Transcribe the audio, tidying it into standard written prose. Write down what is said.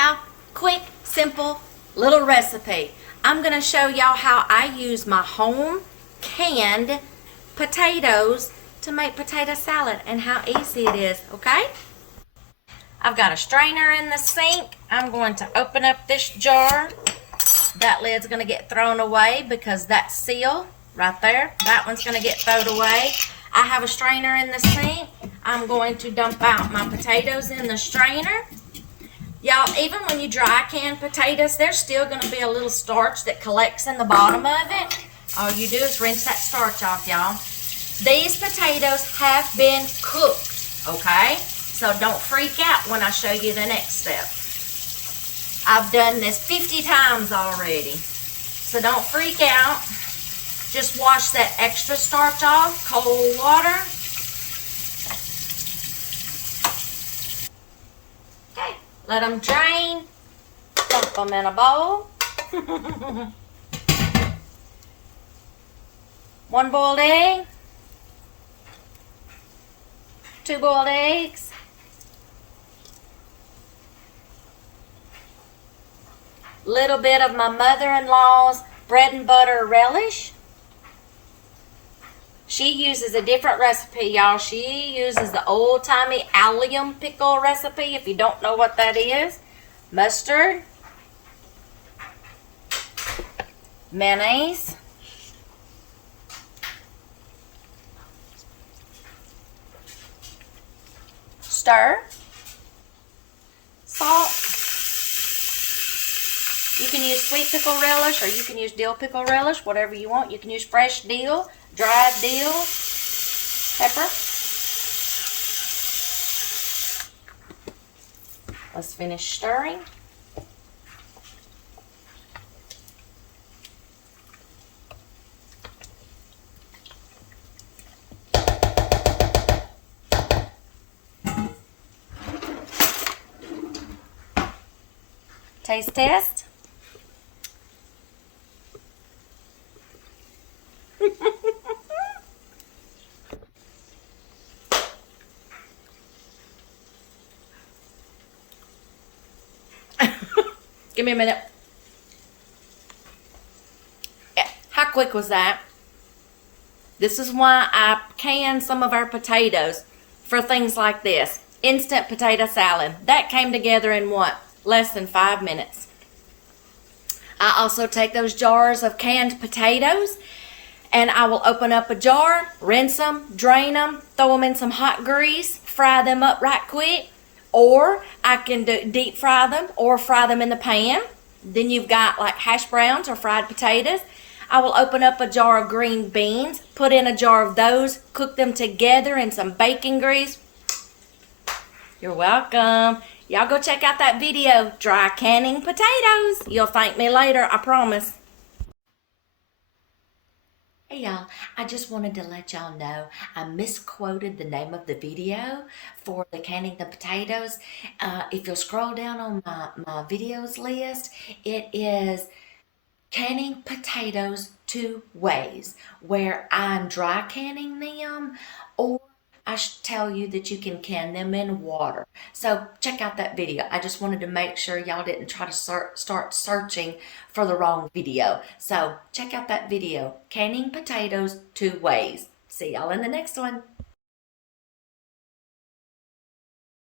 y'all, quick, simple, little recipe. I'm going to show y'all how I use my home canned potatoes to make potato salad and how easy it is, okay? I've got a strainer in the sink. I'm going to open up this jar. That lid's going to get thrown away because that seal right there, that one's going to get thrown away. I have a strainer in the sink. I'm going to dump out my potatoes in the strainer. Y'all, even when you dry can potatoes, there's still going to be a little starch that collects in the bottom of it. All you do is rinse that starch off, y'all. These potatoes have been cooked, okay? So don't freak out when I show you the next step. I've done this 50 times already. So don't freak out. Just wash that extra starch off, cold water. Okay, let them drain. Dump them in a bowl. 1 boiled egg. 2 boiled eggs. Little bit of my mother-in-law's bread and butter relish. She uses a different recipe, y'all. She uses the old-timey allium pickle recipe, if you don't know what that is. Mustard. Mayonnaise. Stir. Salt. You can use sweet pickle relish or you can use dill pickle relish, whatever you want. You can use fresh dill, dried dill, pepper. Let's finish stirring. Taste test. Give me a minute. Yeah, how quick was that? This is why I can some of our potatoes for things like this. Instant potato salad. That came together in what? Less than 5 minutes. I also take those jars of canned potatoes and I will open up a jar, rinse them, drain them, throw them in some hot grease, fry them up right quick. Or I can deep fry them or fry them in the pan. Then you've got like hash browns or fried potatoes. I will open up a jar of green beans, put in a jar of those, cook them together in some bacon grease. You're welcome. Y'all go check out that video, Dry Canning Potatoes. You'll thank me later, I promise. Hey y'all, I just wanted to let y'all know I misquoted the name of the video for the canning the potatoes. If you'll scroll down on my videos list, it is canning potatoes 2 ways, where I'm dry canning them or I should tell you that you can can them in water. So check out that video. I just wanted to make sure y'all didn't try to start searching for the wrong video. So check out that video, Canning Potatoes 2 Ways. See y'all in the next one.